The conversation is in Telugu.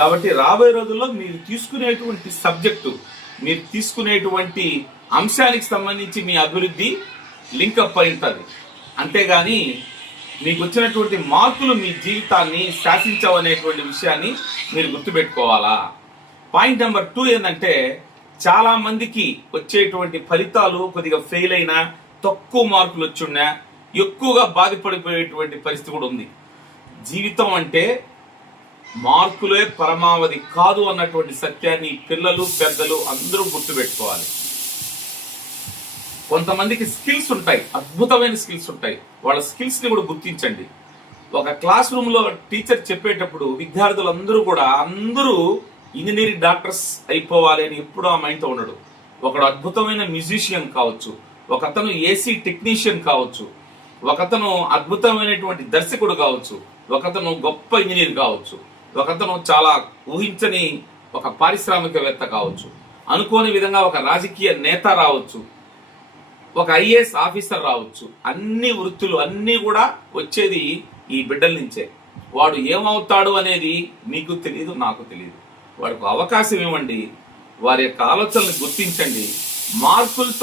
కాబట్టి రాబోయే రోజుల్లో మీరు తీసుకునేటువంటి సబ్జెక్టు, మీరు తీసుకునేటువంటి అంశానికి సంబంధించి మీ అభివృద్ధి లింకప్ అయి ఉంటుంది. అంతేగాని మీకు వచ్చినటువంటి మార్కులు మీ జీవితాన్ని శాసించవనేటువంటి విషయాన్ని మీరు గుర్తుపెట్టుకోవాలా. పాయింట్ నెంబర్ 2 ఏంటంటే, చాలా మందికి వచ్చేటువంటి ఫలితాలు కొద్దిగా ఫెయిల్ అయినా, తక్కువ మార్కులు వచ్చున్నా ఎక్కువగా బాధపడిపోయేటువంటి పరిస్థితి కూడా ఉంది. జీవితం అంటే మార్కులే పరమావధి కాదు అన్నటువంటి సత్యాన్ని పిల్లలు, పెద్దలు అందరూ గుర్తుపెట్టుకోవాలి. కొంతమందికి స్కిల్స్ ఉంటాయి, అద్భుతమైన స్కిల్స్ ఉంటాయి. వాళ్ళ స్కిల్స్ ని కూడా గుర్తించండి. ఒక క్లాస్ రూమ్ లో టీచర్ చెప్పేటప్పుడు విద్యార్థులందరూ కూడా అందరూ ఇంజనీరింగ్ డాక్టర్స్ అయిపోవాలి అని ఎప్పుడూ ఆ మైండ్తో ఉండడు. ఒకడు అద్భుతమైన మ్యూజిషియన్ కావచ్చు, ఒకతను ఏసీ టెక్నీషియన్ కావచ్చు, ఒకతను అద్భుతమైనటువంటి దర్శకుడు కావచ్చు, ఒకతను గొప్ప ఇంజనీర్ కావచ్చు, ఒకతను చాలా ఊహించని ఒక పారిశ్రామికవేత్త కావచ్చు, అనుకోని విధంగా ఒక రాజకీయ నేత రావచ్చు, ఒక ఐఏఎస్ ఆఫీసర్ రావచ్చు. అన్ని వృత్తులు అన్నీ కూడా వచ్చేది ఈ బిడ్డల నుంచే. వాడు ఏమవుతాడు అనేది మీకు తెలియదు, నాకు తెలియదు. వాడికి అవకాశం ఇవ్వండి, వారి యొక్క ఆలోచనలు గుర్తించండి. మార్కులతో